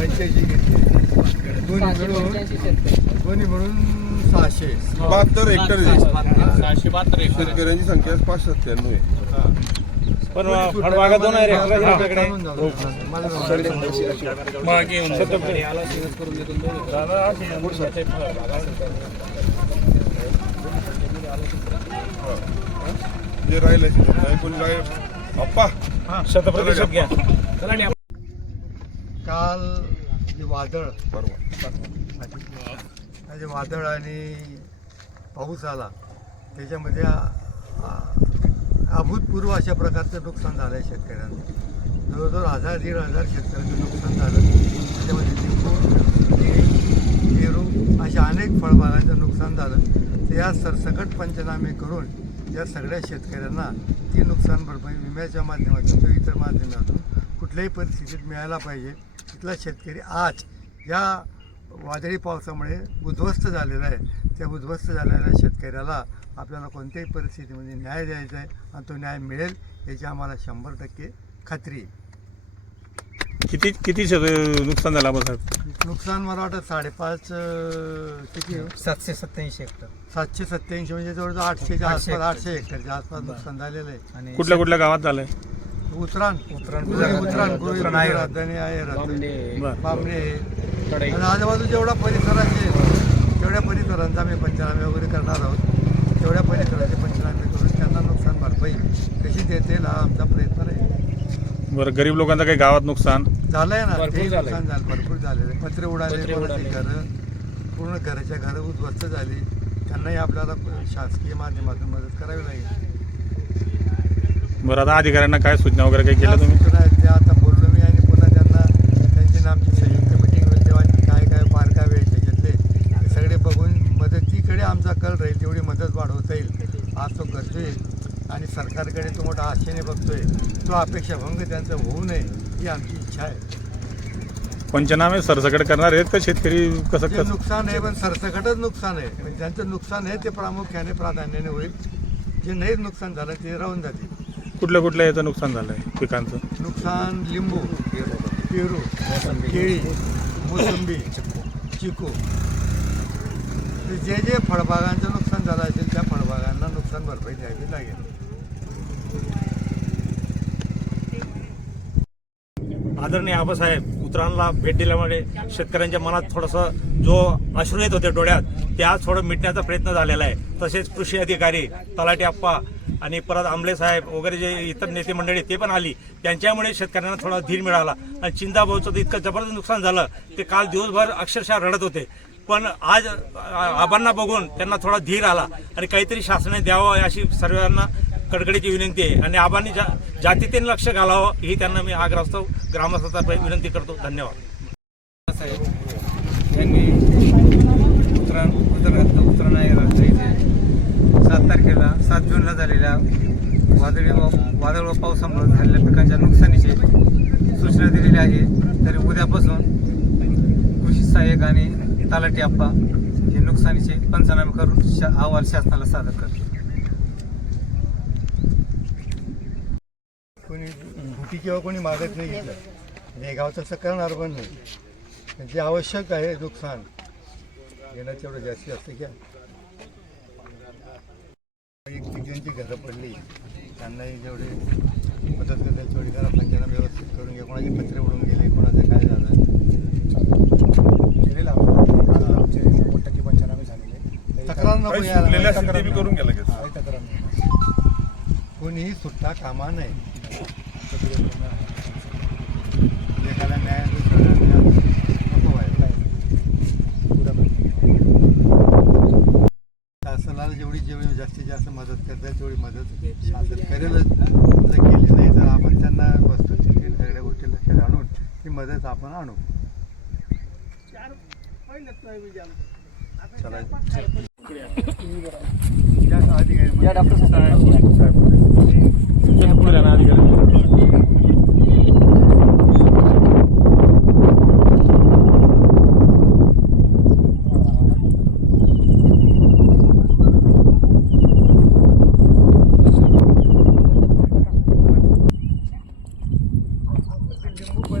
पंच्याऐंशी घेतले. दोन्ही मिळून दोन्ही मिळून सहाशे. बहात्तर हेक्टर आहे. सहाशे बहात्तर एकर. आहे. शेतकऱ्यांची संख्या पाच सत्त्याण्णव आहे. पण फळबागा दोन आहे रे. आपल्याकडे चालून जाऊ दे. मला जाऊ दे. मागे येऊन जा. जे राहिले कोणी अप्पा. शतप्रतिशत घ्या. काल जे वादळ बरोबर. जे वादळ आणि पाऊस आला त्याच्यामध्ये अभूतपूर्व अशा प्रकारचं नुकसान झालं आहे शेतकऱ्यांना. जवळजवळ हजार दीड हजार शेतकऱ्यांचं नुकसान झालं. त्याच्यामध्ये लिंबू पेरू अशा अनेक फळबागांचं नुकसान झालं. तर या सरसकट पंचनामे करून या सगळ्या शेतकऱ्यांना ती नुकसान भरपाई विम्याच्या माध्यमातून किंवा इतर माध्यमातून कुठल्याही परिस्थितीत मिळायला पाहिजे. तिथला शेतकरी आज या वादळी पावसामुळे उद्ध्वस्त झालेला आहे. त्या उद्ध्वस्त झालेल्या शेतकऱ्याला आपल्याला कोणत्याही परिस्थितीमध्ये न्याय द्यायचा आहे आणि तो न्याय मिळेल याची आम्हाला शंभर टक्के खात्री आहे. किती किती शेत- नुकसान झालं साहेब नुकसान मला वाटतं साडेपाच किती? आहे? सातशे सत्याऐंशी हेक्टर. सातशे सत्याऐंशी म्हणजे जवळजवळ आठशेच्या आठशे आसपास. आठशे हेक्टरच्या आसपास नुकसान झालेलं आहे. आणि कुठल्या कुठल्या गावात झालंय? उतराण उतराण. उतराण. उतराण. उतराण. आहे. राजधानी आहे बामणे. आणि आजूबाजू जेवढा परिसराचे तेवढ्या परिसरांचा आम्ही पंचनामे वगैरे करणार आहोत. तेवढ्या परिसराचे पंचनामे करून त्यांना नुकसान भरपाई कशी देता येईल हा आमचा प्रयत्न राहील बरं गरीब लोकांचं काही गावात नुकसान? झालंय ना. भरपूर ते झालंय. नुकसान झालं. भरपूर झालेलं आहे. पत्रे उडाले कोणाची. घरं पूर्ण घराच्या घरं उद्ध्वस्त झाली. त्यांनाही आपल्याला शासकीय माध्यमातून मदत करावी लागेल. बरं आता अधिकाऱ्यांना काय सूचना वगैरे काही त्या केलं तुम्ही? त्या आता बोललो मी आणि पुन्हा त्यांना त्यांची आणि आमची संयुक्त मिटिंग होईल तेव्हा काय काय बारकावे आहेत त्याच्यातले ते सगळे बघून मदतीकडे आमचा कल राहील तेवढी मदत वाढवता येईल. आज तो करतोय. आणि सरकारकडे तो मोठा आशेने बघतोय. तो अपेक्षाभंग त्यांचा होऊ नये ही आमची इच्छा आहे. पंचनामे सरसकट करणार आहेत का शेतकरी? कसं जे कसं नुकसान आहे पण सरसकटच नुकसान आहे. पण ज्यांचं नुकसान आहे ते प्रामुख्याने प्राधान्याने होईल. जे नाही नुकसान झालं ते राहून जातील. कुठल्या कुठल्या याचं नुकसान झालंय पिकांचं? नुकसान लिंबू पेरू केळी मोसंबी चिकू. जे जे फळबागांचं नुकसान झालं असेल त्या फळबागांना नुकसान भरपाई द्यावी लागेल. आदरणीय आबासाहेब उतरांना भेट दिल्यामुळे शेतकऱ्यांच्या मनात थोडंसं जो अश्रू येत होते डोळ्यात ते आज थोडं मिटण्याचा प्रयत्न झालेला आहे. तसेच कृषी अधिकारी तलाठी आप्पा आणि परत आंबले साहेब वगैरे जे इतर नेते मंडळी ते पण आली. त्यांच्यामुळे शेतकऱ्यांना थोडा धीर मिळाला. आणि चिंताभाऊचं तर इतकं जबरदस्त नुकसान झालं ते काल दिवसभर अक्षरशः रडत होते. पण आज आबांना बघून त्यांना थोडा धीर आला. आणि काहीतरी शासनाने द्यावं अशी सर्वांना कडकडीची विनंती आहे. आणि आबांनी जा जातीतेने लक्ष घालावं ही त्यांना मी आग्रस्त ग्रामस्थातर्फे विनंती करतो. धन्यवाद साहेब यांनी उतराण उतरण उतरण आहे रात्री इथे सात तारखेला सात जूनला झालेल्या वादळी व वादळ व पावसामुळे झालेल्या पिकांच्या नुकसानीची सूचना दिलेली आहे. तरी उद्यापासून कृषी सहाय्यक आणि तलाठी आप्पा हे नुकसानीचे पंचनामे करून शा अहवाल शासनाला सादर करतो कोणी भुटी किंवा कोणी मागत नाही घेतलं म्हणजे हे गाव तसं करणार पण नाही जे आवश्यक आहे नुकसान घेणं तेवढं जास्तीत जास्त घ्या. एक ज्यांची घरं पडली. त्यांनाही जेवढे मदत करता तेवढी करा पंचनामे व्यवस्थित करून घ्या कोणाचे पत्रे उडून गेले कोणाचं काय झालं. केलेला आपण आमचे नव्वद टक्के पंचनामे झालेले तक्रार नको यायला. करून काही तक्रार नाही. कोणीही सुट्टा कामा नये एखादा न्याय दुसऱ्याला न्याय नको व्हायला शासनाला जेवढी जेवढी जास्तीत जास्त येईल तेवढी मदत शासन करेलच. जर केली नाही तर आपण त्यांना आणि सगळ्या गोष्टी लक्षात आणून ती मदत आपण आणू. चला. अधिकारी पुढे राहणार अधिकारी लिंबू पडलं हे पडलं त्याची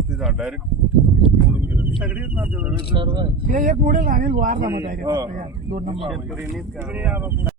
डायरेक्ट मोडून गेलं हे एक मोडेल आणि वार जमत आहे हा. दोन नंबर